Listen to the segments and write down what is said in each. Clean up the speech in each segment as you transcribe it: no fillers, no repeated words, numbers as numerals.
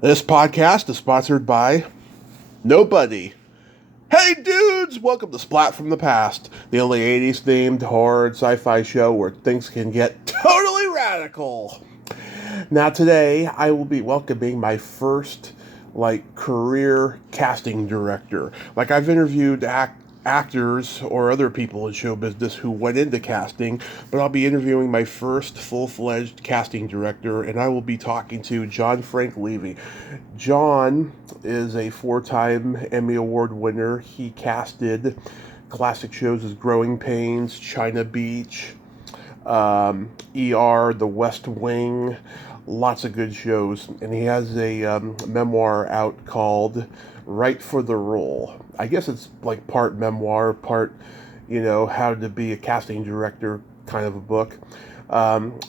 This podcast is sponsored by nobody. Hey dudes, welcome to Splat from the Past, the only 80s themed horror and sci-fi show where things can get totally radical. Now today I will be welcoming my first career casting director. I've interviewed actors or other people in show business who went into casting, but I'll be interviewing my first full-fledged casting director, and I will be talking to John Frank Levey. John is a four-time Emmy Award winner. He casted classic shows as Growing Pains, China Beach, ER, The West Wing, lots of good shows. And he has a memoir out called Right for the Role. I guess it's like part memoir, part, how to be a casting director kind of a book.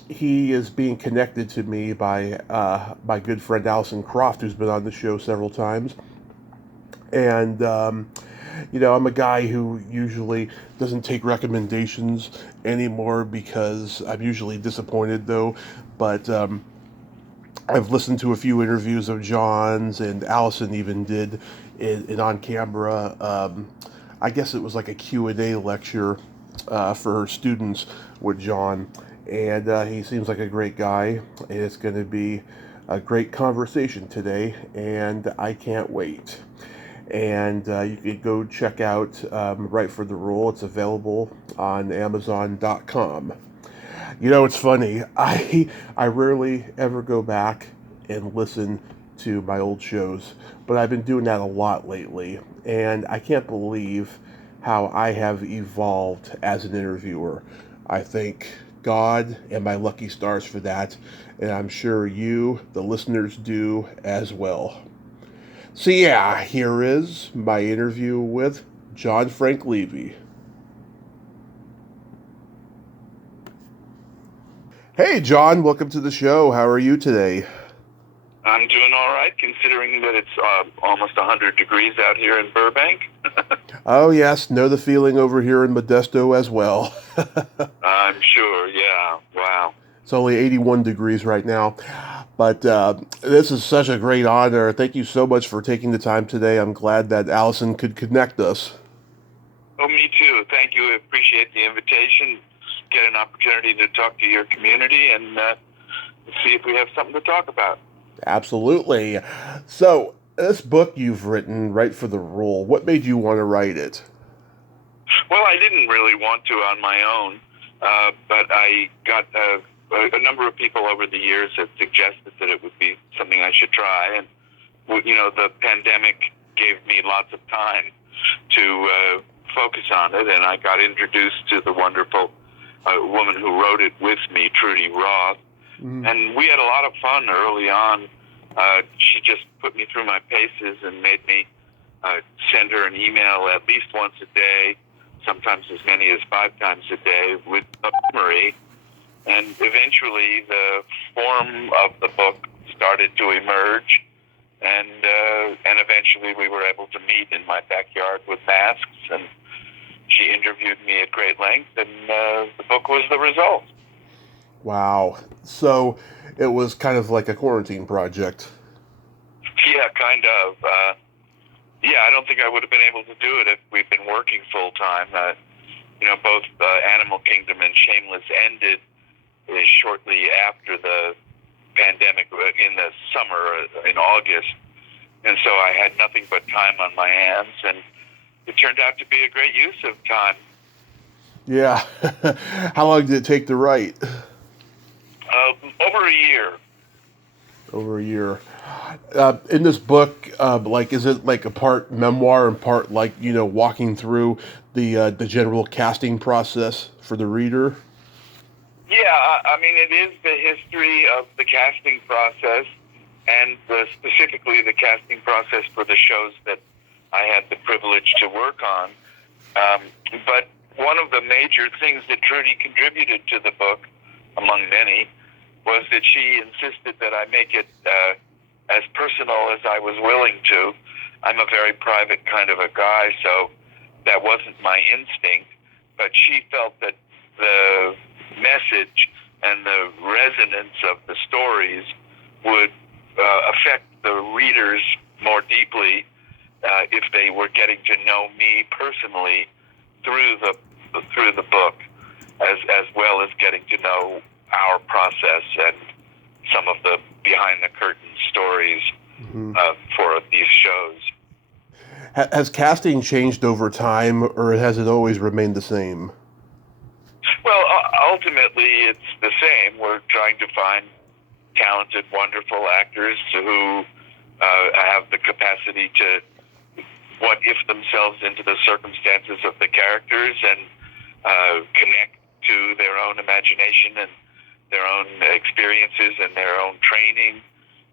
He is being connected to me by my good friend Allison Croft, who's been on the show several times. And I'm a guy who usually doesn't take recommendations anymore because I'm usually disappointed, though. But I've listened to a few interviews of John's, and Allison even did it on camera. I guess it was like a Q&A lecture for her students with John. And he seems like a great guy, and it's going to be a great conversation today, and I can't wait. And you can go check out Right for the Rule. It's available on Amazon.com. It's funny. I rarely ever go back and listen to my old shows, but I've been doing that a lot lately, and I can't believe how I have evolved as an interviewer. I thank God and my lucky stars for that, and I'm sure you, the listeners, do as well. So yeah, here is my interview with John Frank Levey. Hey John, welcome to the show. How are you today? I'm doing all right, considering that it's almost 100 degrees out here in Burbank. Oh yes, know the feeling over here in Modesto as well. I'm sure, yeah. Wow. It's only 81 degrees right now. But this is such a great honor. Thank you so much for taking the time today. I'm glad that Allison could connect us. Oh, me too. Thank you. I appreciate the invitation. Get an opportunity to talk to your community and see if we have something to talk about. Absolutely. So, this book you've written, Right for the Rule, what made you want to write it? Well, I didn't really want to on my own, but I got a number of people over the years have suggested that it would be something I should try. And, the pandemic gave me lots of time to focus on it, and I got introduced to the wonderful woman who wrote it with me, Trudy Roth. And we had a lot of fun early on. She just put me through my paces and made me send her an email at least once a day, sometimes as many as 5 times a day, with a summary. And eventually the form of the book started to emerge, and eventually we were able to meet in my backyard with masks, and she interviewed me at great length, and the book was the result. Wow. So it was kind of like a quarantine project. Yeah, kind of. Yeah, I don't think I would have been able to do it if we'd been working full time. Both Animal Kingdom and Shameless ended shortly after the pandemic in the summer, in August. And so I had nothing but time on my hands, and it turned out to be a great use of time. Yeah. How long did it take to write? Over a year. Over a year. In this book, is it like a part memoir and part walking through the general casting process for the reader? Yeah, I mean, it is the history of the casting process, and specifically the casting process for the shows that I had the privilege to work on. But one of the major things that Trudy contributed to the book, among many, was that she insisted that I make it as personal as I was willing to. I'm a very private kind of a guy, so that wasn't my instinct. But she felt that the message and the resonance of the stories would affect the readers more deeply if they were getting to know me personally through the book, as well as getting to know our process and some of the behind the curtain stories for these shows. Has casting changed over time, or has it always remained the same? Well, ultimately, it's the same. We're trying to find talented, wonderful actors who have the capacity to what-if themselves into the circumstances of the characters and connect to their own imagination and their own experiences and their own training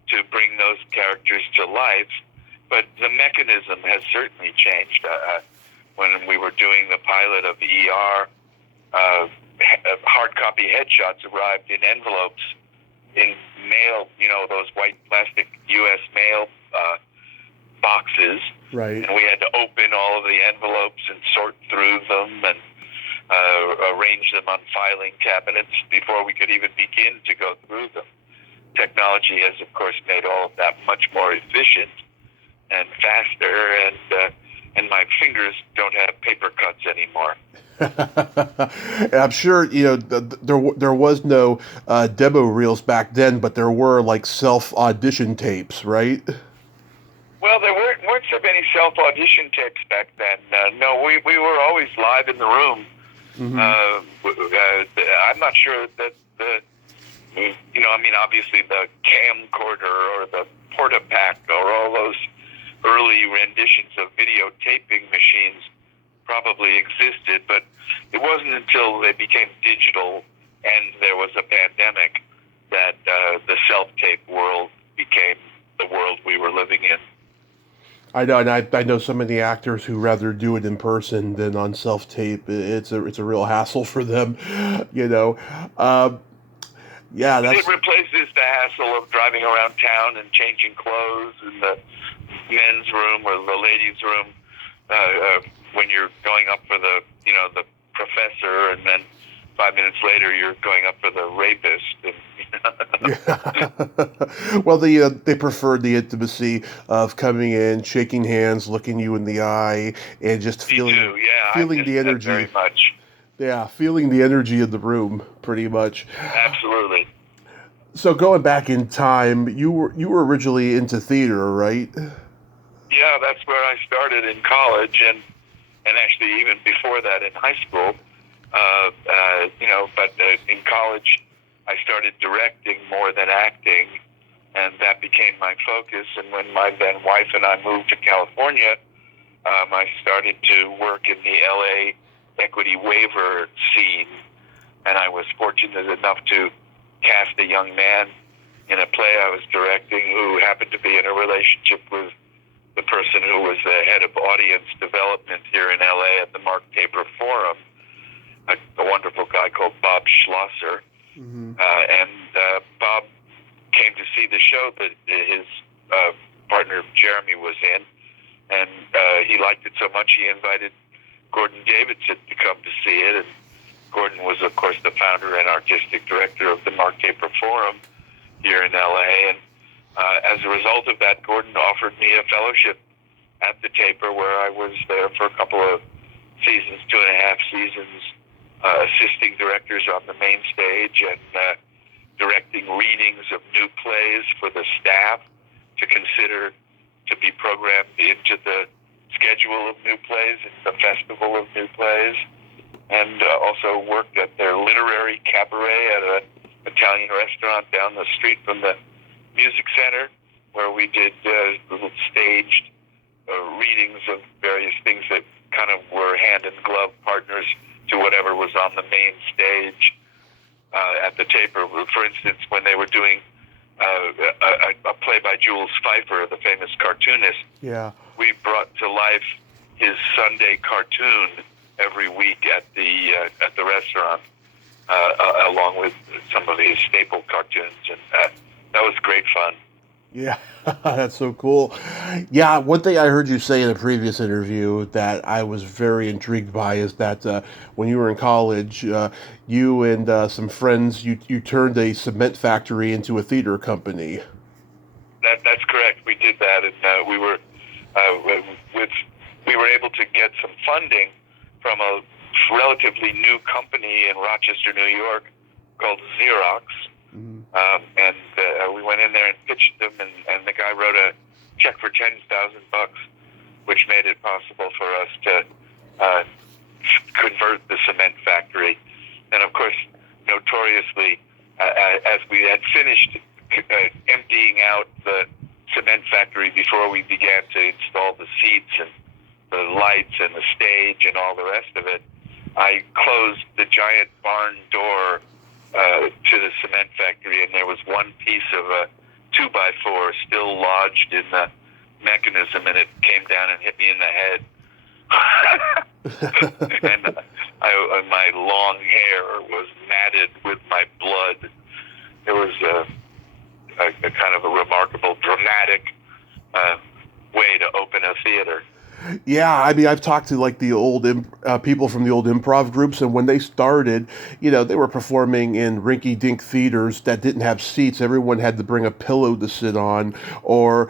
to bring those characters to life. But the mechanism has certainly changed. When we were doing the pilot of ER, hard copy headshots arrived in envelopes in mail, those white plastic U.S. mail boxes. Right. And we had to open all of the envelopes and sort through them and arrange them on filing cabinets before we could even begin to go through them. Technology has, of course, made all of that much more efficient and faster, and my fingers don't have paper cuts anymore. I'm sure there was no demo reels back then, but there were like self audition tapes, right? Well, there weren't so many self audition tapes back then. No, we were always live in the room. Mm-hmm. I'm not sure that obviously the camcorder or the Portapack or all those early renditions of videotaping machines probably existed, but it wasn't until they became digital and there was a pandemic that the self-tape world became the world we were living in. I know, and I know so many actors who rather do it in person than on self-tape. It's a real hassle for them, Yeah, it replaces the hassle of driving around town and changing clothes in the men's room or the ladies' room when you're going up for the professor, and then 5 minutes later you're going up for the rapist. Well, they preferred the intimacy of coming in, shaking hands, looking you in the eye, and just feeling the energy. Very much. Yeah, feeling the energy of the room, pretty much. Absolutely. So going back in time, you were originally into theater, right? Yeah, that's where I started in college, and actually even before that in high school. But in college, I started directing more than acting, and that became my focus. And when my then wife and I moved to California, I started to work in the LA equity waiver scene, and I was fortunate enough to cast a young man in a play I was directing who happened to be in a relationship with the person who was the head of audience development here in LA at the Mark Taper Forum, a wonderful guy called Bob Schlosser. Mm-hmm. And Bob came to see the show that his partner Jeremy was in, and he liked it so much he invited Gordon Davidson to come to see it. And Gordon was, of course, the founder and artistic director of the Mark Taper Forum here in LA. And as a result of that, Gordon offered me a fellowship at the Taper, where I was there for a couple of seasons, 2.5 seasons, assisting directors on the main stage and directing readings of new plays for the staff to consider to be programmed into the schedule of new plays and the festival of new plays, and also worked at their literary cabaret at an Italian restaurant down the street from the Music Center, where we did little staged readings of various things that kind of were hand-in-glove partners to whatever was on the main stage at the Taper. For instance, when they were doing a play by Jules Feiffer, the famous cartoonist, we brought to life his Sunday cartoon every week at the restaurant, along with some of his staple cartoons, and that was great fun. Yeah, that's so cool. Yeah, one thing I heard you say in a previous interview that I was very intrigued by is that when you were in college, you and some friends, you turned a cement factory into a theater company. correct. We did that, and we were able to get some funding from a relatively new company in Rochester, New York, called Xerox. Mm-hmm. And we went in there and pitched them, and the guy wrote a check for $10,000, which made it possible for us to convert the cement factory. And of course, notoriously, as we had finished emptying out the cement factory before we began to install the seats and the lights and the stage and all the rest of it, I closed the giant barn door to the cement factory, and there was one piece of a 2x4 still lodged in the mechanism, and it came down and hit me in the head. And my long hair was matted with my blood. It was a kind of a remarkable, dramatic way to open a theater. Yeah, I mean, I've talked to like the old people from the old improv groups, and when they started, they were performing in rinky-dink theaters that didn't have seats. Everyone had to bring a pillow to sit on, or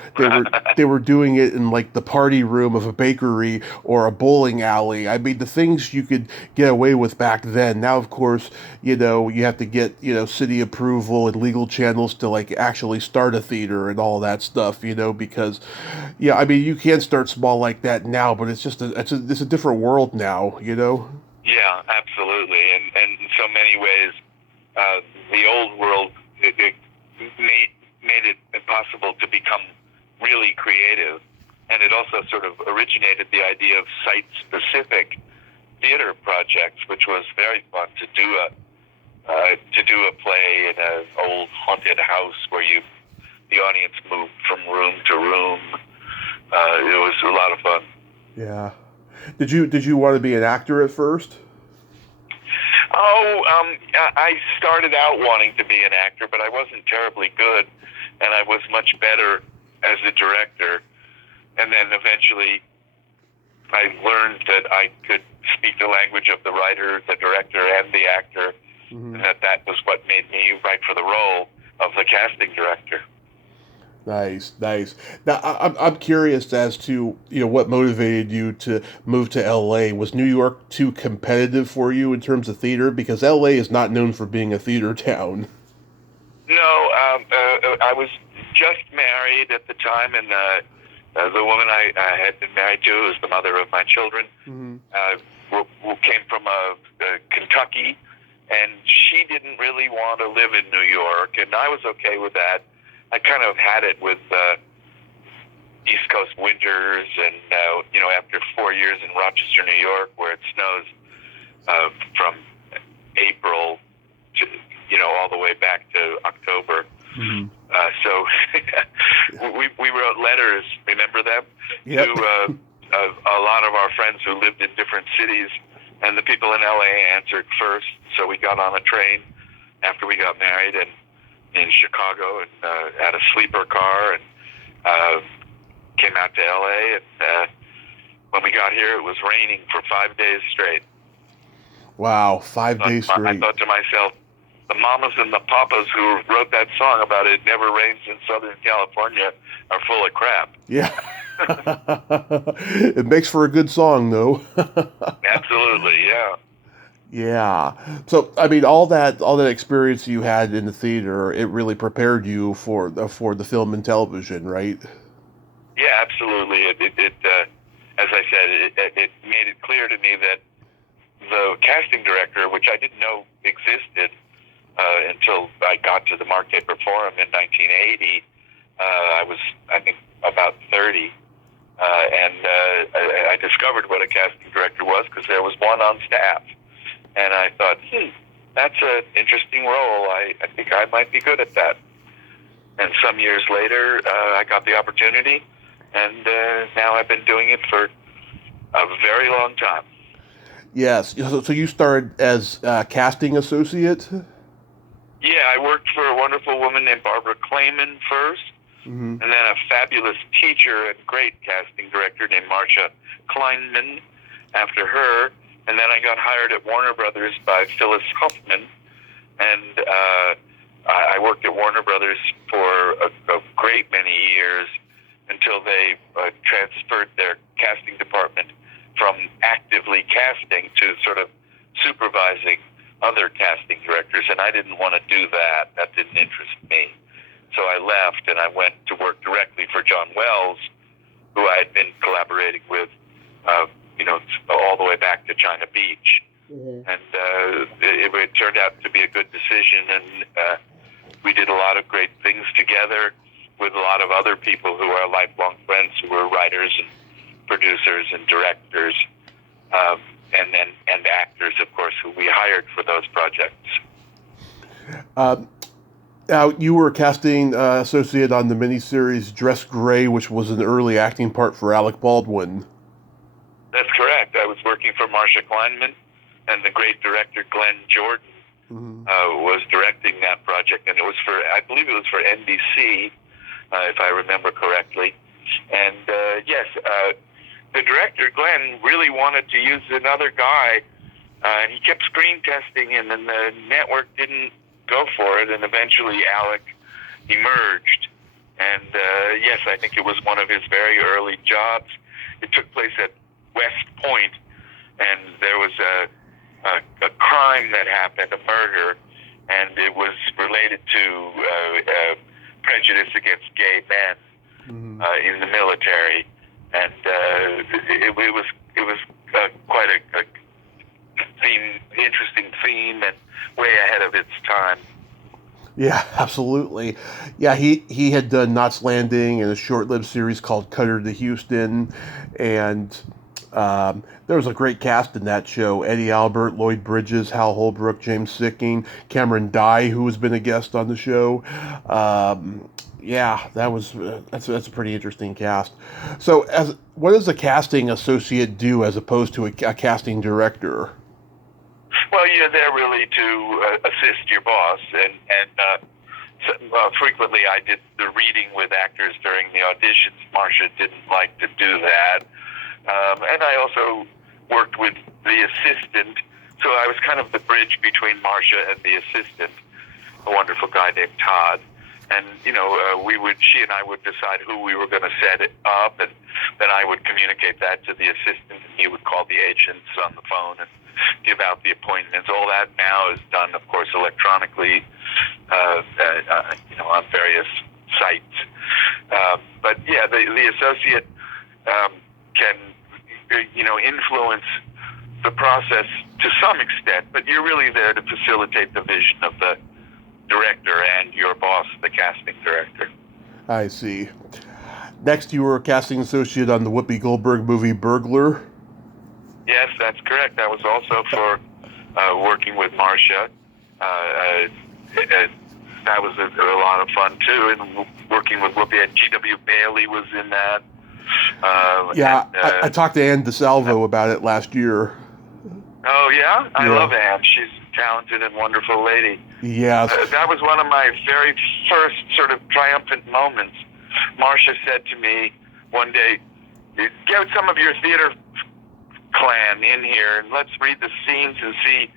they were doing it in like the party room of a bakery or a bowling alley. I mean, the things you could get away with back then. Now, of course, you have to get city approval and legal channels to like actually start a theater and all that stuff. Because I mean, you can start small like that now, but it's just it's a different world now, Yeah, absolutely, and in so many ways, the old world it made it impossible to become really creative, and it also sort of originated the idea of site-specific theater projects, which was very fun to do a play in an old haunted house where the audience moved from room to room. It was a lot of fun. Yeah. Did you want to be an actor at first? I started out wanting to be an actor, but I wasn't terribly good, and I was much better as a director. And then eventually, I learned that I could speak the language of the writer, the director, and the actor, Mm-hmm. and that was what made me right for the role of the casting director. Nice. Now, I'm curious as to what motivated you to move to L.A. Was New York too competitive for you in terms of theater? Because L.A. is not known for being a theater town. No, I was just married at the time, and the woman I had been married to, was the mother of my children, Mm-hmm. who came from Kentucky, and she didn't really want to live in New York, and I was okay with that. I kind of had it with East Coast winters, and after 4 years in Rochester, New York, where it snows from April to all the way back to October. Mm-hmm. So we wrote letters. Remember them? Yep. To a lot of our friends who lived in different cities, and the people in LA answered first. So we got on a train after we got married, and in Chicago, and had a sleeper car, and came out to LA, and when we got here, it was raining for 5 days straight. Wow, 5 days straight. I thought to myself, the mamas and the papas who wrote that song about it never rains in Southern California are full of crap. Yeah. It makes for a good song, though. Absolutely, yeah. Yeah. So, I mean, all that experience you had in the theater, it really prepared you for the film and television, right? Yeah, absolutely. It as I said, it made it clear to me that the casting director, which I didn't know existed until I got to the Mark Taper Forum in 1980, I was, I think, about 30, and I discovered what a casting director was because there was one on staff. And I thought, that's an interesting role. I think I might be good at that. And some years later, I got the opportunity, and now I've been doing it for a very long time. Yes. So you started as a casting associate? Yeah, I worked for a wonderful woman named Barbara Clayman first, Mm-hmm. and then a fabulous teacher and great casting director named Marcia Kleinman after her. And then I got hired at Warner Brothers by Phyllis Huffman, and I worked at Warner Brothers for a great many years, until they transferred their casting department from actively casting to sort of supervising other casting directors, and I didn't want to do that. That didn't interest me. So I left, and I went to work directly for John Wells, who I had been collaborating with, all the way back to China Beach. Mm-hmm. And it turned out to be a good decision, and we did a lot of great things together with a lot of other people who are lifelong friends, who were writers and producers and directors, and actors, of course, who we hired for those projects. Now, you were a casting associate on the miniseries Dress Gray, which was an early acting part for Alec Baldwin. That's correct. I was working for Marcia Kleinman, and the great director Glenn Jordan was directing that project, and it was I believe it was for NBC, if I remember correctly. And yes, the director, Glenn, really wanted to use another guy, and he kept screen testing him, and the network didn't go for it, and eventually Alec emerged. And yes, I think it was one of his very early jobs. It took place at West Point, and there was a crime that happened, a murder, and it was related to prejudice against gay men in the military, and it was quite a interesting theme and way ahead of its time. Yeah, absolutely. Yeah, he had done Knots Landing and a short-lived series called Cutter to Houston, and there was a great cast in that show. Eddie Albert, Lloyd Bridges, Hal Holbrook, James Sicking, Cameron Dye, who has been a guest on the show. Yeah, that's a pretty interesting cast. So, what does a casting associate do as opposed to a casting director? Well, you're there really to assist your boss, and frequently I did the reading with actors during the auditions. Marcia didn't like to do that, and I also worked with the assistant, so I was kind of the bridge between Marcia and the assistant, a wonderful guy named Todd. And she and I would decide who we were going to set it up, and then I would communicate that to the assistant, and he would call the agents on the phone and give out the appointments. All that now is done, of course, electronically, on various sites. But yeah, the associate can, influence the process to some extent, but you're really there to facilitate the vision of the director and your boss, the casting director. I see. Next, you were a casting associate on the Whoopi Goldberg movie Burglar. Yes, that's correct. That was also for working with Marcia. That was a lot of fun, too, and working with Whoopi. And G.W. Bailey was in that. I talked to Ann DeSalvo about it last year. Oh, yeah? I love Ann. She's a talented and wonderful lady. Yes. That was one of my very first sort of triumphant moments. Marcia said to me one day, get some of your theater clan in here and let's read the scenes and see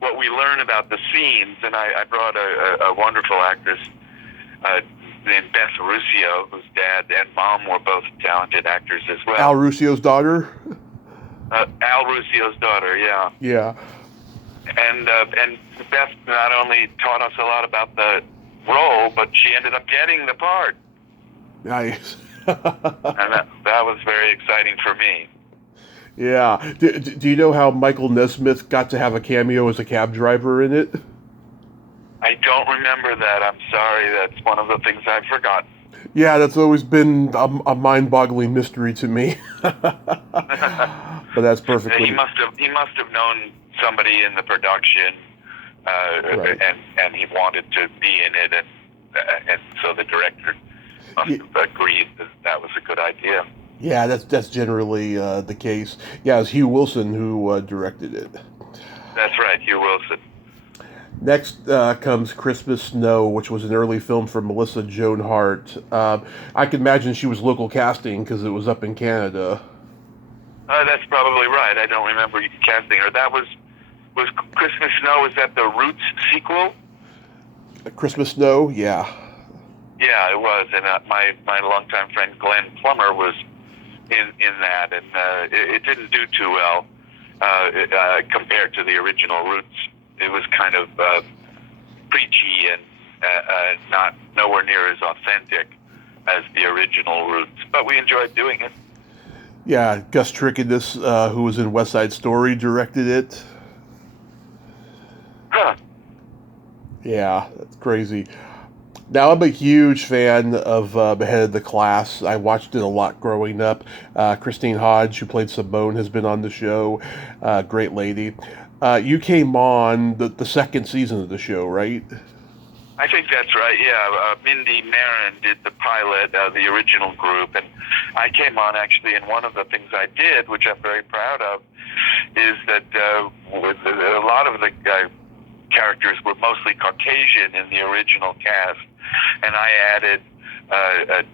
what we learn about the scenes. And I brought a wonderful actress named Beth Ruscio, whose dad and mom were both talented actors as well. Al Ruscio's daughter? Al Ruscio's daughter, yeah. Yeah. And Beth not only taught us a lot about the role, but she ended up getting the part. Nice. And that was very exciting for me. Yeah. Do you know how Michael Nesmith got to have a cameo as a cab driver in it? I don't remember that. I'm sorry. That's one of the things I've forgotten. Yeah, that's always been a mind-boggling mystery to me. But that's perfectly. He must have known somebody in the production, right. and he wanted to be in it, and so the director must have agreed that was a good idea. Yeah, that's generally the case. Yeah, it was Hugh Wilson who directed it. That's right, Hugh Wilson. Next comes Christmas Snow, which was an early film for Melissa Joan Hart. I can imagine she was local casting because it was up in Canada. That's probably right. I don't remember casting her. That was Christmas Snow. Was that the Roots sequel? Christmas Snow, yeah. Yeah, it was, and my longtime friend Glenn Plummer was in that, and it didn't do too well compared to the original Roots. It was kind of preachy and not nowhere near as authentic as the original Roots, but we enjoyed doing it. Yeah, Gus Trickedis, who was in West Side Story, directed it. Huh. Yeah, that's crazy. Now, I'm a huge fan of Ahead of the Class. I watched it a lot growing up. Christine Hodge, who played Simone, has been on the show. Great lady. You came on the second season of the show, right? I think that's right. Yeah, Mindy Marin did the pilot, the original group, and I came on actually. And one of the things I did, which I'm very proud of, is that with a lot of the characters were mostly Caucasian in the original cast, and I added a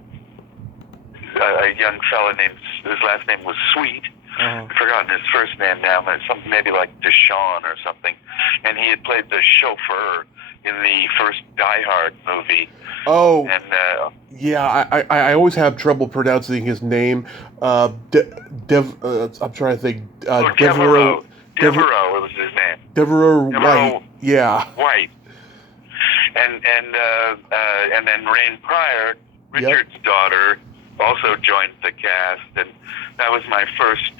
young fella named, his last name was Sweet. Uh-huh. I've forgotten his first name now, but something maybe like Deshaun or something. And he had played the chauffeur in the first Die Hard movie. Oh, And yeah. I always have trouble pronouncing his name. I'm trying to think. Devereaux. Devereaux was his name. Devereaux Devereaux White. Yeah. White. And then Rain Pryor, Richard's daughter, also joined the cast, and that was my first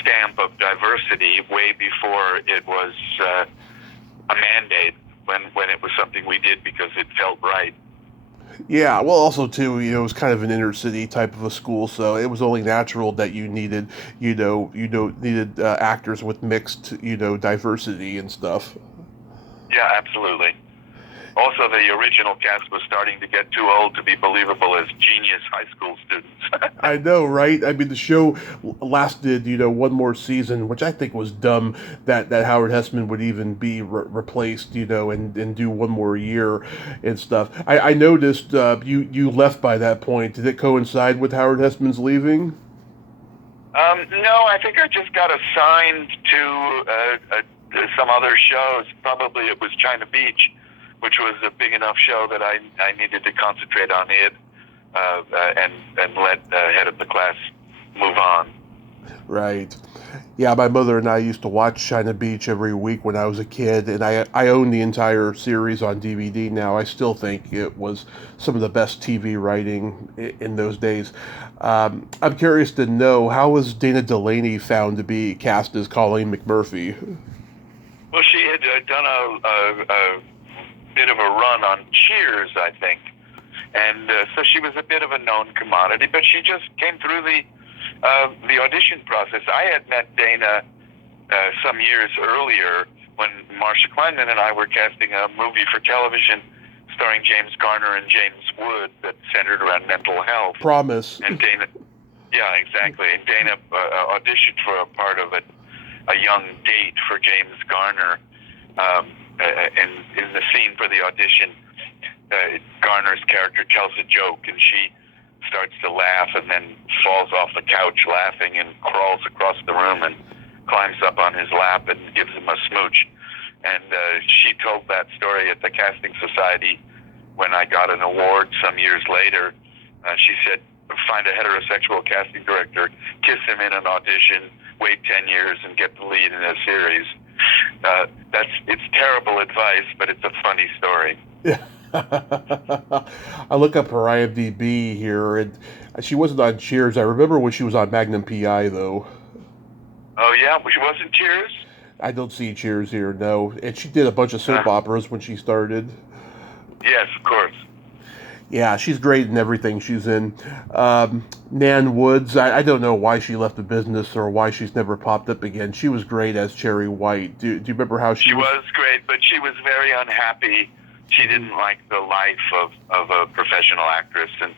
stamp of diversity way before it was a mandate, when it was something we did because it felt right. Yeah, well, also too, it was kind of an inner city type of a school, so it was only natural that you needed, needed actors with mixed, diversity and stuff. Yeah, absolutely. Also, the original cast was starting to get too old to be believable as genius high school students. I know, right? I mean, the show lasted, one more season, which I think was dumb that Howard Hessman would even be replaced, and do one more year and stuff. I noticed you left by that point. Did it coincide with Howard Hessman's leaving? No, I think I just got assigned to some other shows. Probably it was China Beach, which was a big enough show that I needed to concentrate on it and let Head of the Class move on. Right. Yeah, my mother and I used to watch China Beach every week when I was a kid, and I own the entire series on DVD now. I still think it was some of the best TV writing in those days. I'm curious to know, how was Dana Delaney found to be cast as Colleen McMurphy? Well, she had done a bit of a run on Cheers, I think, and so she was a bit of a known commodity. But she just came through the audition process. I had met Dana some years earlier when Marcia Kleinman and I were casting a movie for television starring James Garner and James Wood that centered around mental health. Promise. And Dana, yeah, exactly. And Dana auditioned for a part of a young date for James Garner. And in the scene for the audition, Garner's character tells a joke, and she starts to laugh and then falls off the couch laughing and crawls across the room and climbs up on his lap and gives him a smooch. And she told that story at the Casting Society when I got an award some years later. She said, find a heterosexual casting director, kiss him in an audition, wait 10 years and get the lead in a series. It's terrible advice, but it's a funny story. Yeah. I look up her IMDb here, and she wasn't on Cheers. I remember when she was on Magnum PI, though. Oh, yeah? She wasn't Cheers? I don't see Cheers here, no. And she did a bunch of soap operas when she started. Yes, of course. Yeah, she's great in everything she's in. Nan Woods, I don't know why she left the business or why she's never popped up again. She was great as Cherry White. Do you remember how she was? She was great, but she was very unhappy. She didn't like the life of a professional actress, and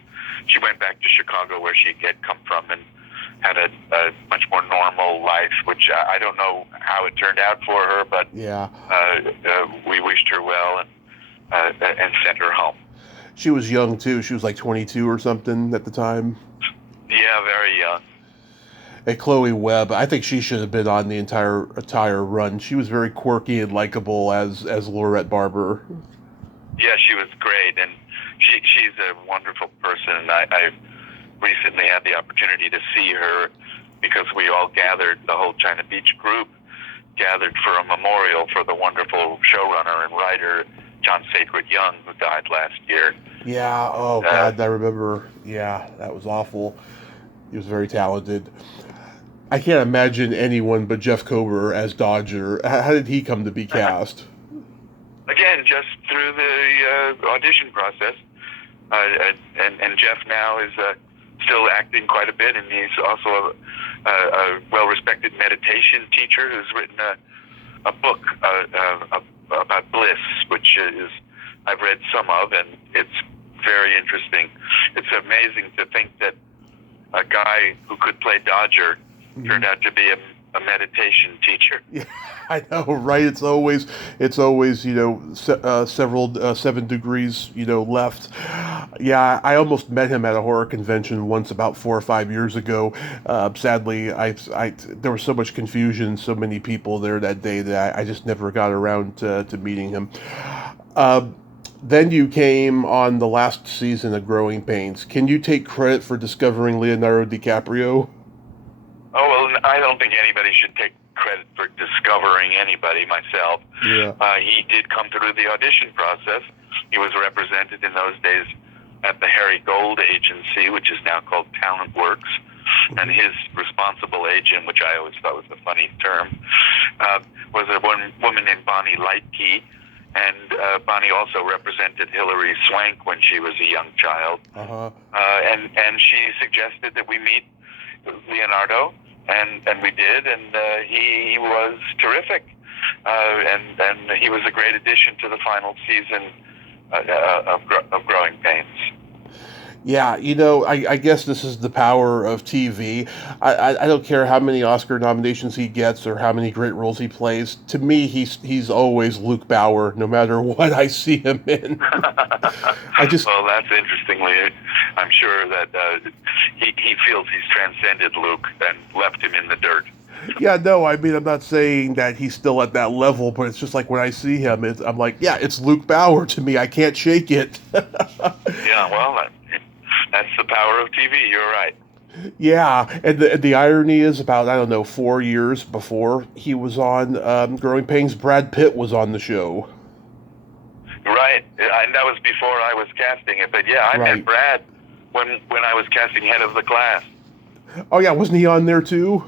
she went back to Chicago where she had come from and had a much more normal life, which I don't know how it turned out for her, but yeah, we wished her well and sent her home. She was young, too. She was like 22 or something at the time. Yeah, very young. And Chloe Webb, I think she should have been on the entire run. She was very quirky and likable as Laurette Barber. Yeah, she was great, and she's a wonderful person, and I recently had the opportunity to see her because we all gathered, the whole China Beach group gathered for a memorial for the wonderful showrunner and writer John Sacred Young, who died last year. Yeah, oh God, I remember. Yeah, that was awful. He was very talented. I can't imagine anyone but Jeff Kober as Dodger. How did he come to be cast? Again, just through the audition process. And Jeff now is still acting quite a bit, and he's also a well-respected meditation teacher who's written a book about bliss, which is I've read some of, and it's very interesting. It's amazing to think that a guy who could play Dodger turned out to be a meditation teacher. Yeah, I know, right? It's always several 7 degrees left. Yeah, I almost met him at a horror convention once about 4 or 5 years ago. Sadly, there was so much confusion, so many people there that day that I just never got around to meeting him. Then you came on the last season of Growing Pains. Can you take credit for discovering Leonardo DiCaprio? Oh, well, I don't think anybody should take credit for discovering anybody, myself. Yeah. He did come through the audition process. He was represented in those days at the Harry Gold Agency, which is now called Talent Works. And his responsible agent, which I always thought was a funny term, was a woman named Bonnie Lightke. And Bonnie also represented Hilary Swank when she was a young child. Uh-huh. And she suggested that we meet Leonardo, and we did, and he was terrific. And he was a great addition to the final season of Growing Pains. Yeah, I guess this is the power of TV. I don't care how many Oscar nominations he gets or how many great roles he plays. To me, he's always Luke Bauer, no matter what I see him in. Well, that's interestingly, I'm sure that he feels he's transcended Luke and left him in the dirt. Yeah, no, I mean, I'm not saying that he's still at that level, but it's just like when I see him, I'm like, yeah, it's Luke Bauer to me. I can't shake it. Yeah, well, that's the power of TV. You're right. Yeah, and the irony is about, I don't know, 4 years before he was on Growing Pains, Brad Pitt was on the show. Right, and that was before I was casting it. But yeah, I met Brad when I was casting Head of the Class. Oh yeah, wasn't he on there too?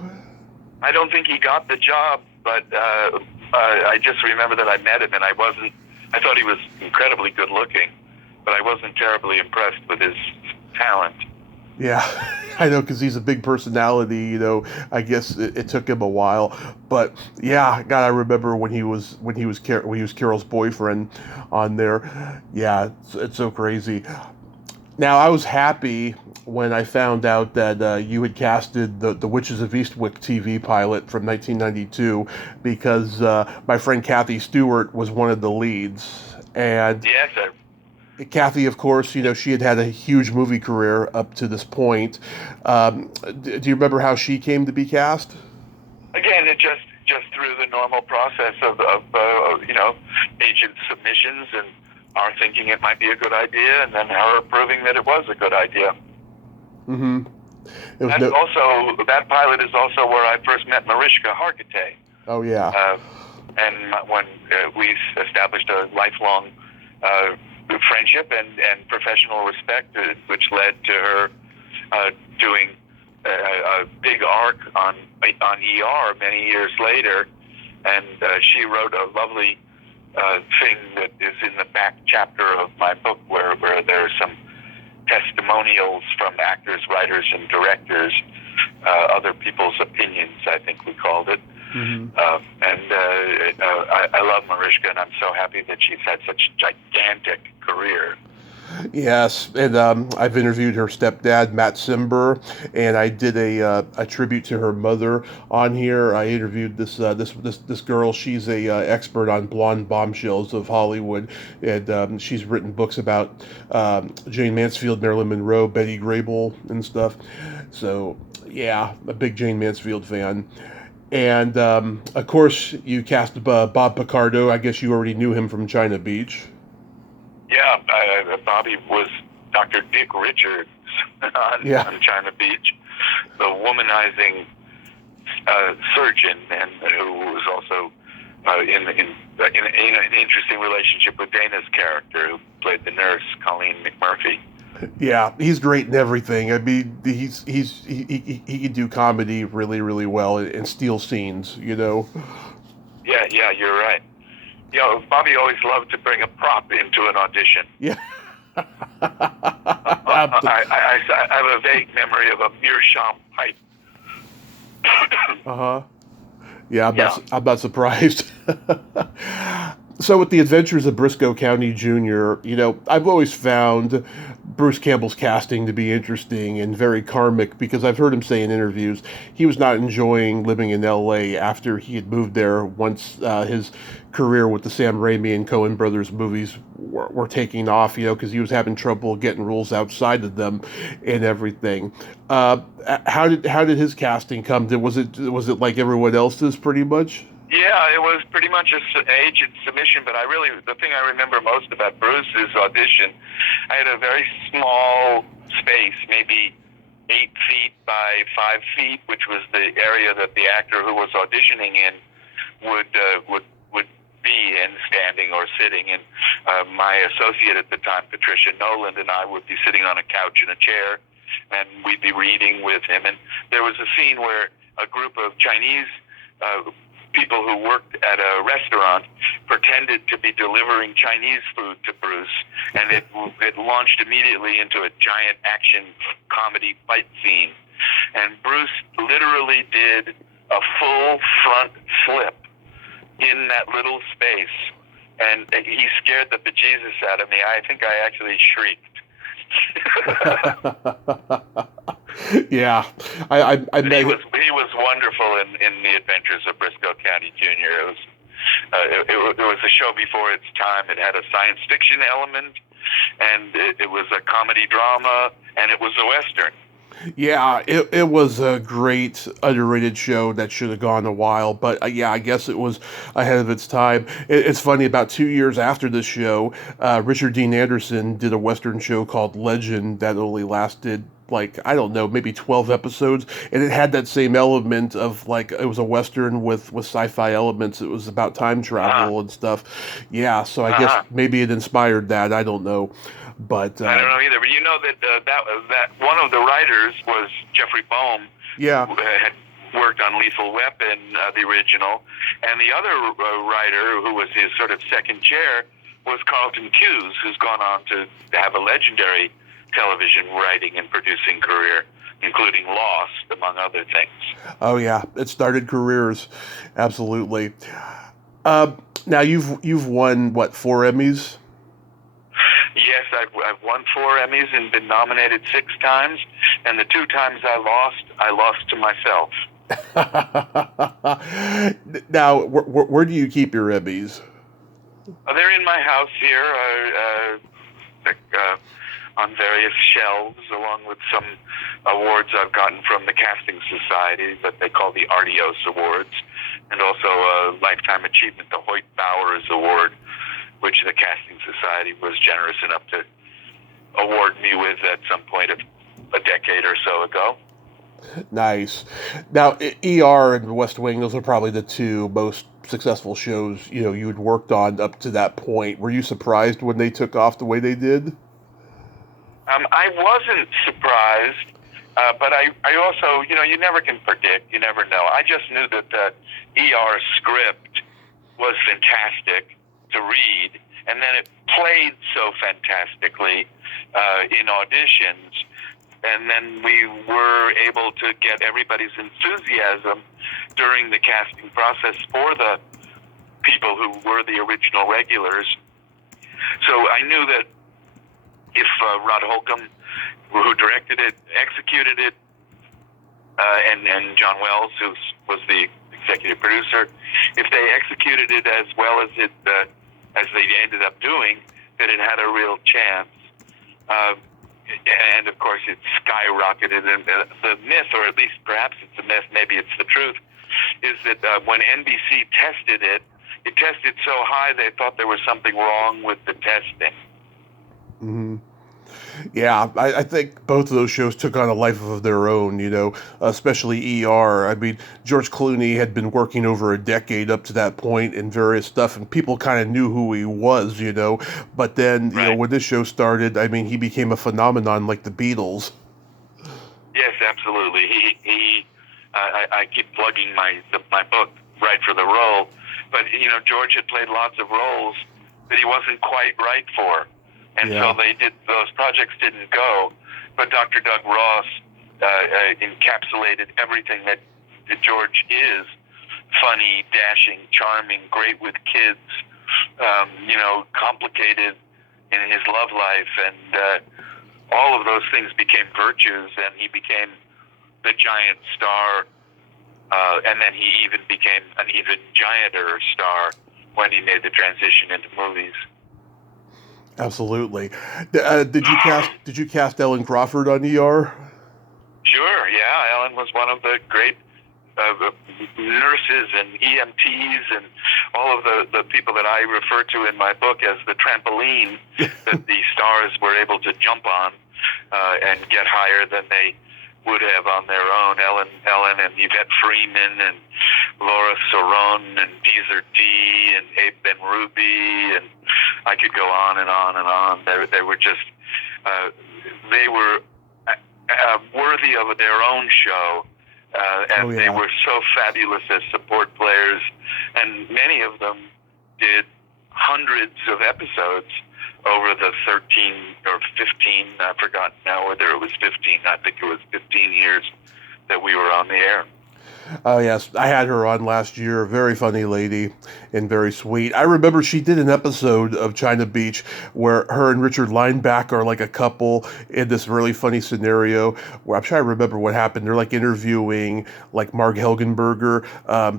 I don't think he got the job, but I just remember that I met him, and I thought he was incredibly good looking, but I wasn't terribly impressed with his talent. Yeah, I know, because he's a big personality. I guess it took him a while, but yeah, God, I remember when he was Carol's boyfriend on there. Yeah, it's so crazy. Now, I was happy when I found out that you had casted the Witches of Eastwick TV pilot from 1992, because my friend Kathy Stewart was one of the leads, and yes, sir. Kathy, of course, she had a huge movie career up to this point. Do you remember how she came to be cast? Again, it just through the normal process of agent submissions and our thinking it might be a good idea, and then her proving that it was a good idea. Mm-hmm. That pilot is also where I first met Mariska Hargitay. Oh yeah. And when we established a lifelong friendship and professional respect, which led to her doing a big arc on ER many years later, and she wrote a lovely thing that is in the back chapter of my book, where there are some testimonials from actors, writers, and directors, other people's opinions, I think we called it. Mm-hmm. I love Mariska, and I'm so happy that she's had such a gigantic career. Yes, and I've interviewed her stepdad, Matt Simber, and I did a tribute to her mother on here. I interviewed this girl. She's a expert on blonde bombshells of Hollywood, and she's written books about Jane Mansfield, Marilyn Monroe, Betty Grable, and stuff. So yeah, a big Jane Mansfield fan. And of course, you cast Bob Picardo. I guess you already knew him from China Beach. Yeah, Bobby was Dr. Dick Richards Yeah. on China Beach, the womanizing surgeon, and who was also in an interesting relationship with Dana's character, who played the nurse, Colleen McMurphy. Yeah, he's great in everything. I mean, he can do comedy really, really well and steal scenes. Yeah, you're right. You know, Bobby always loved to bring a prop into an audition. Yeah. I have a vague memory of a meerschaum pipe. Uh-huh. Yeah, Yeah. I'm not surprised. So with the Adventures of Briscoe County Jr., I've always found Bruce Campbell's casting to be interesting and very karmic because I've heard him say in interviews he was not enjoying living in L.A. after he had moved there once his career with the Sam Raimi and Coen brothers movies were taking off, because he was having trouble getting roles outside of them and everything. Uh, how did his casting come? Was it like everyone else's pretty much? Yeah, it was pretty much an agent submission, but the thing I remember most about Bruce's audition, I had a very small space, maybe 8 feet by 5 feet, which was the area that the actor who was auditioning in would be in, standing or sitting. And my associate at the time, Patricia Noland, and I would be sitting on a couch in a chair, and we'd be reading with him. And there was a scene where a group of Chinese people who worked at a restaurant pretended to be delivering Chinese food to Bruce, and it launched immediately into a giant action comedy fight scene. And Bruce literally did a full front flip in that little space, and he scared the bejesus out of me. I think I actually shrieked. Yeah, I met. He was wonderful in the Adventures of Briscoe County Jr. It was a show before its time. It had a science fiction element, and it was a comedy drama, and it was a western. Yeah, it was a great underrated show that should have gone a while, but yeah, I guess it was ahead of its time. It's funny, about 2 years after this show, Richard Dean Anderson did a Western show called Legend that only lasted, like, I don't know, maybe 12 episodes, and it had that same element of, like, it was a Western with sci-fi elements. It was about time travel and stuff. Yeah, so I guess maybe it inspired that. I don't know. But I don't know either. But you know that one of the writers was Jeffrey Boehm, yeah, who had worked on Lethal Weapon, the original, and the other writer, who was his sort of second chair, was Carlton Cuse, who's gone on to have a legendary television writing and producing career, including Lost, among other things. oh yeah, it started careers, absolutely. Now you've won what, 4 Emmys? Yes, I've won 4 Emmys and been nominated 6 times, and the 2 times I lost to myself. Now, where do you keep your Emmys? They're in my house here, on various shelves, along with some awards I've gotten from the Casting Society that they call the Artios Awards, and also a Lifetime Achievement, the Hoyt Bowers Award, which the Casting Society was generous enough to award me with at some point a decade or so ago. Nice. Now, ER and West Wing, those are probably the two most successful shows you had worked on up to that point. Were you surprised when they took off the way they did? I wasn't surprised, but I also, you never can predict. You never know. I just knew that the ER script was fantastic to read, and then it played so fantastically in auditions, and then we were able to get everybody's enthusiasm during the casting process for the people who were the original regulars. So I knew that if Rod Holcomb, who directed it, executed it, and John Wells, who was the executive producer, if they executed it as well as as they ended up doing, that it had a real chance. And of course, it skyrocketed. And the myth, or at least perhaps it's a myth, maybe it's the truth, is that when NBC tested it, it tested so high they thought there was something wrong with the testing. Hmm. Yeah, I think both of those shows took on a life of their own, especially ER. I mean, George Clooney had been working over a decade up to that point in various stuff, and people kind of knew who he was. But then, Right. when this show started, I mean, he became a phenomenon like the Beatles. Yes, absolutely. I keep plugging my book, Right for the Role, but George had played lots of roles that he wasn't quite right for, and so Yeah. those projects didn't go. But Dr. Doug Ross encapsulated everything that George is: funny, dashing, charming, great with kids, complicated in his love life, and all of those things became virtues, and he became the giant star, and then he even became an even gianter star when he made the transition into movies. Absolutely. Did you cast Ellen Crawford on ER? Sure, yeah, Ellen was one of the great nurses and EMTs and all of the people that I refer to in my book as the trampoline that the stars were able to jump on and get higher than they would have on their own. Ellen and Yvette Freeman and Laura Saron and Deezer D and Abe Ben Ruby, and I could go on and on and on. They were just they were worthy of their own show, Oh, and they yeah. were so fabulous as support players, and many of them did hundreds of episodes over the 13 or 15, I forgot now whether it was 15, I think it was 15 years that we were on the air. Oh, yes, I had her on last year. Very funny lady and very sweet. I remember she did an episode of China Beach where her and Richard Lineback are like a couple in this really funny scenario where I'm trying to remember what happened. They're like interviewing like Mark Helgenberger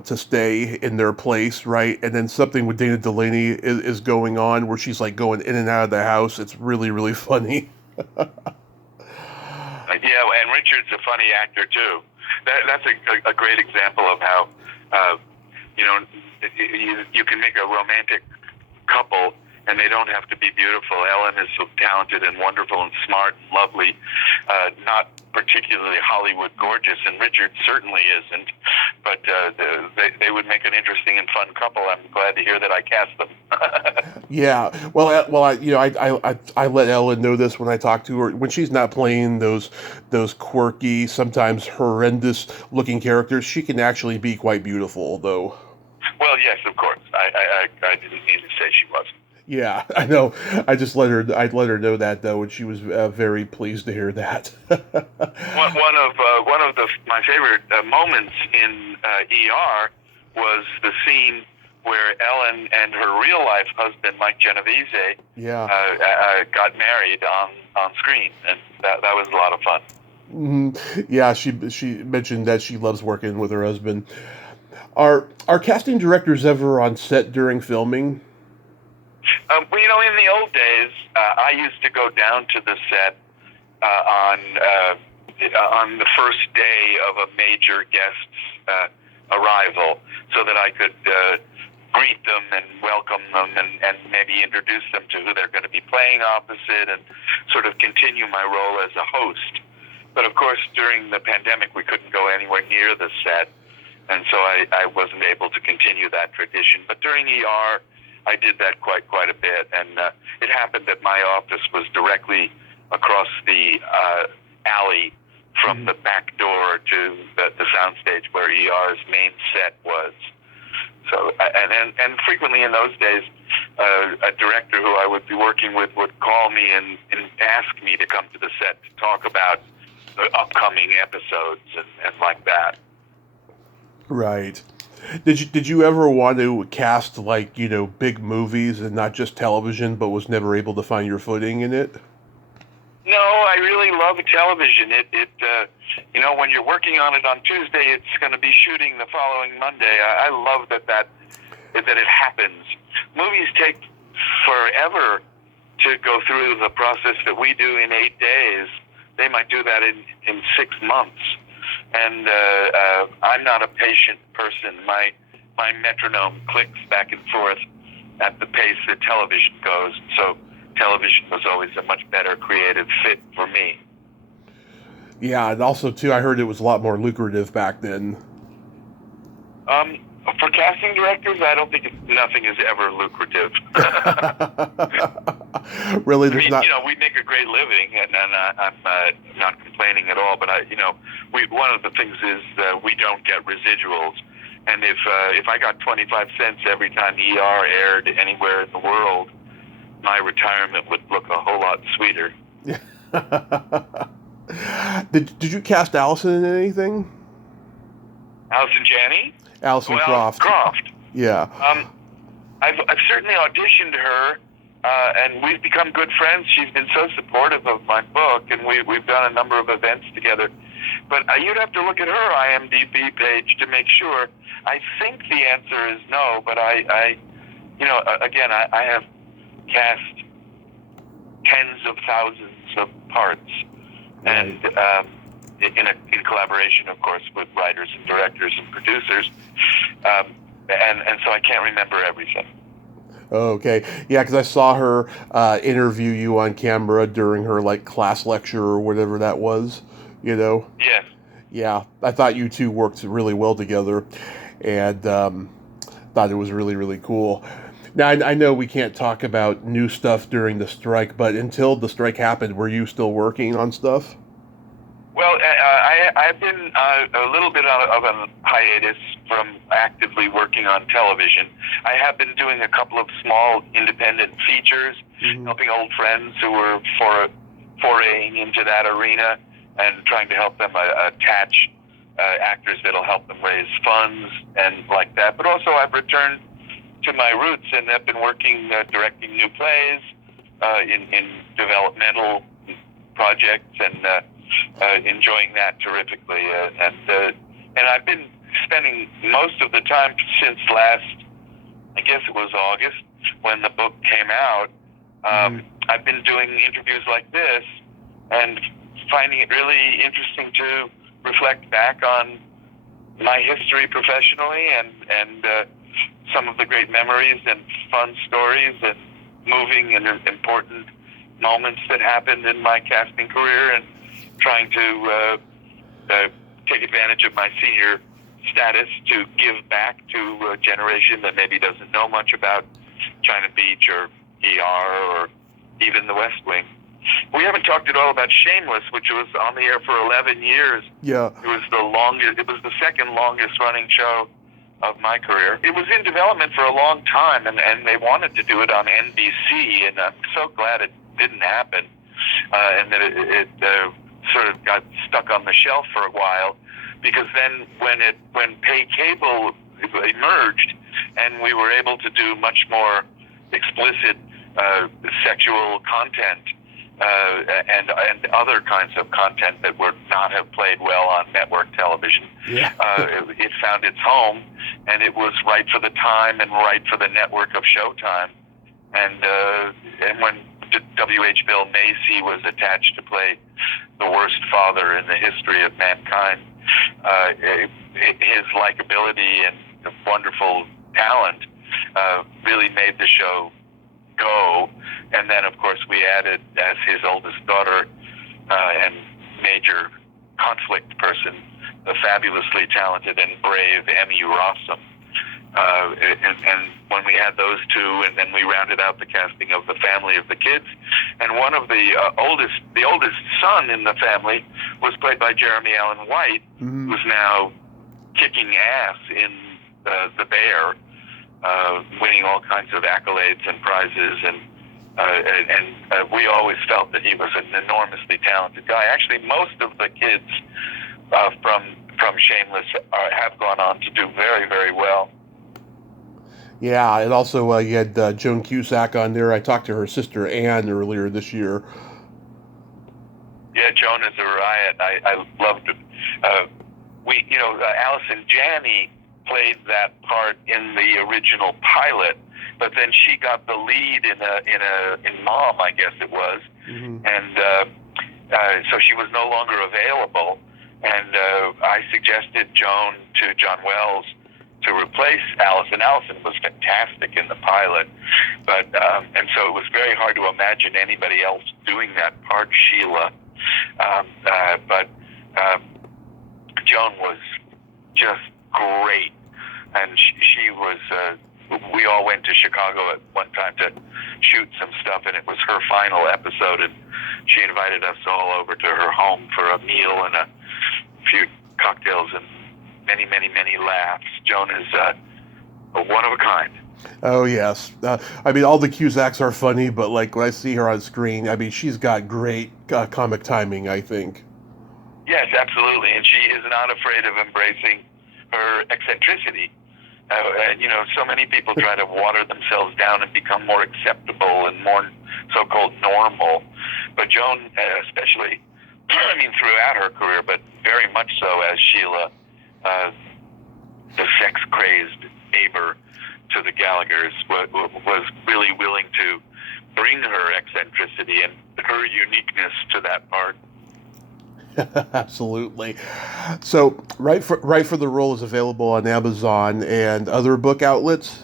to stay in their place, right? And then something with Dana Delaney is going on where she's like going in and out of the house. It's really, really funny. Yeah, and Richard's a funny actor too. That's a great example of how you know you can make a romantic couple and they don't have to be beautiful. Ellen is so talented and wonderful and smart and lovely, not particularly Hollywood gorgeous, and Richard certainly isn't. But they would make an interesting and fun couple. I'm glad to hear that I cast them. Yeah, I let Ellen know this when I talk to her. When she's not playing those quirky, sometimes horrendous looking characters, she can actually be quite beautiful, though. Well, yes, of course. I didn't mean to say she wasn't. Yeah, I know. I let her know that though, and she was very pleased to hear that. One of my favorite moments in ER was the scene where Ellen and her real life husband Mike Genovese Yeah. got married on screen, and that was a lot of fun. Yeah, she mentioned that she loves working with her husband. Are casting directors ever on set during filming? Well, in the old days, I used to go down to the set on the first day of a major guest's arrival, so that I could greet them and welcome them and maybe introduce them to who they're going to be playing opposite and sort of continue my role as a host. But of course, during the pandemic, we couldn't go anywhere near the set, and so I wasn't able to continue that tradition. But during ER, I did that quite a bit, and it happened that my office was directly across the alley from the back door to the soundstage where ER's main set was. So, and frequently in those days, a director who I would be working with would call me and ask me to come to the set to talk about the upcoming episodes and like that. Right. Did you ever want to cast like, big movies and not just television, but was never able to find your footing in it? No, I really love television. When you're working on it on Tuesday, it's going to be shooting the following Monday. I love that it happens. Movies take forever to go through the process that we do in 8 days. They might do that in 6 months. And I'm not a patient person. My metronome clicks back and forth at the pace that television goes. So television was always a much better creative fit for me. Yeah, and also too, I heard it was a lot more lucrative back then. For casting directors, I don't think nothing is ever lucrative. Really, I there's mean, not. we make a great living, and I'm not complaining at all. But one of the things is we don't get residuals, and if I got 25 cents every time ER aired anywhere in the world, my retirement would look a whole lot sweeter. Did you cast Allison in anything? Allison Janney? Allison Croft. Croft. Yeah. I've certainly auditioned her, and we've become good friends. She's been so supportive of my book, and we've done a number of events together. But you'd have to look at her IMDb page to make sure. I think the answer is no, but I have cast tens of thousands of parts, and in collaboration, of course, with writers and directors and producers, and so I can't remember everything. Okay, yeah, because I saw her interview you on camera during her class lecture or whatever that was. Yes. Yeah, I thought you two worked really well together, and thought it was really, really cool. Now, I know we can't talk about new stuff during the strike, but until the strike happened, were you still working on stuff? Well, I've been a little bit of a hiatus from actively working on television. I have been doing a couple of small independent features, helping old friends who were foraying into that arena and trying to help them attach actors that'll help them raise funds and like that. But also I've returned to my roots and have been working directing new plays in developmental projects and enjoying that terrifically. And I've been spending most of the time since last, I guess it was August, when the book came out. I've been doing interviews like this and finding it really interesting to reflect back on my history professionally and some of the great memories and fun stories and moving and important moments that happened in my casting career, and trying to take advantage of my senior status to give back to a generation that maybe doesn't know much about China Beach or ER or even The West Wing. We haven't talked at all about Shameless, which was on the air for 11 years. Yeah. It was the second longest running show of my career. It was in development for a long time, and they wanted to do it on NBC, and I'm so glad it didn't happen, and that it sort of got stuck on the shelf for a while, because then when pay cable emerged, and we were able to do much more explicit sexual content and other kinds of content that would not have played well on network television. Yeah. It found its home, and it was right for the time and right for the network of Showtime. And when W.H. Bill Macy was attached to play the worst father in the history of mankind, his likability and wonderful talent really made the show go. And then, of course, we added, as his oldest daughter and major conflict person, the fabulously talented and brave Emmy Rossum. And when we had those two, and then we rounded out the casting of the family of the kids, and one of the oldest son in the family was played by Jeremy Allen White, who's now kicking ass in The Bear, winning all kinds of accolades and prizes, and we always felt that he was an enormously talented guy. Actually, most of the kids from Shameless have gone on to do very, very well. Yeah, and also you had Joan Cusack on there. I talked to her sister Anne earlier this year. Yeah, Joan is a riot. I loved it. Allison Janney played that part in the original pilot, but then she got the lead in Mom, I guess it was, and so she was no longer available. And I suggested Joan to John Wells, to replace Allison. Allison was fantastic in the pilot, but and so it was very hard to imagine anybody else doing that part, Sheila. But Joan was just great, and she was. We all went to Chicago at one time to shoot some stuff, and it was her final episode, and she invited us all over to her home for a meal and a few cocktails and many, many, many laughs. Joan is a one of a kind. Oh, yes. I mean, all the Cusacks are funny, but like when I see her on screen, I mean, she's got great comic timing, I think. Yes, absolutely, and she is not afraid of embracing her eccentricity. And, so many people try to water themselves down and become more acceptable and more so-called normal. But Joan, especially, throughout her career, but very much so as Sheila, the sex-crazy neighbor to the Gallaghers, was really willing to bring her eccentricity and her uniqueness to that part. Absolutely. So, Right for the Role is available on Amazon and other book outlets?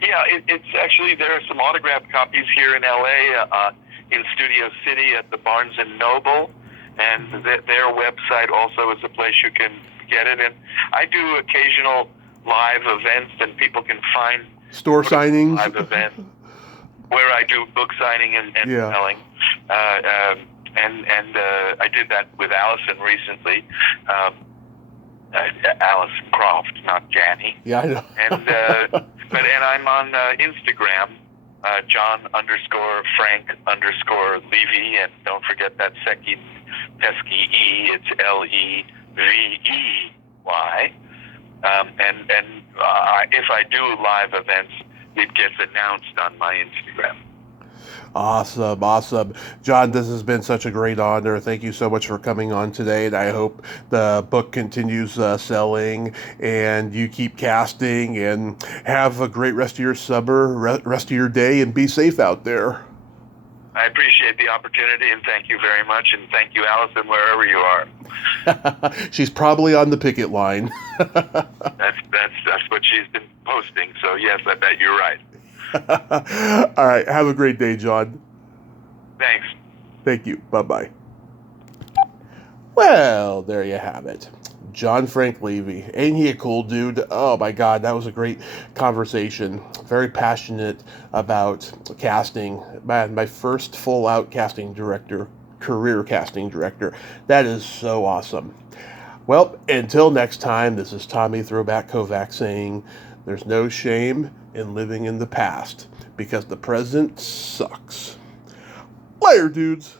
Yeah, it's actually, there are some autographed copies here in L.A., in Studio City at the Barnes & Noble, and their website also is a place you can get it. And I do occasional live events, and people can find Store signings? Live events where I do book signing and selling. And I did that with Allison recently. Allison Croft, not Janny. Yeah, I know. And I'm on Instagram, John_Frank_Levey, and don't forget that pesky E. It's Levey. If I do live events, it gets announced on my Instagram. Awesome. John, this has been such a great honor. Thank you so much for coming on today, and I hope the book continues selling and you keep casting, and have a great rest of your summer, rest of your day, and be safe out there. I appreciate the opportunity, and thank you very much, and thank you, Allison, wherever you are. She's probably on the picket line. That's what she's been posting, so yes, I bet you're right. All right. Have a great day, John. Thanks. Thank you. Bye-bye. Well, there you have it. John Frank Levey. Ain't he a cool dude? Oh, my God. That was a great conversation. Very passionate about casting. Man, my first full-out career casting director. That is so awesome. Well, until next time, this is Tommy Throwback Kovac saying, there's no shame in living in the past, because the present sucks. Later, dudes.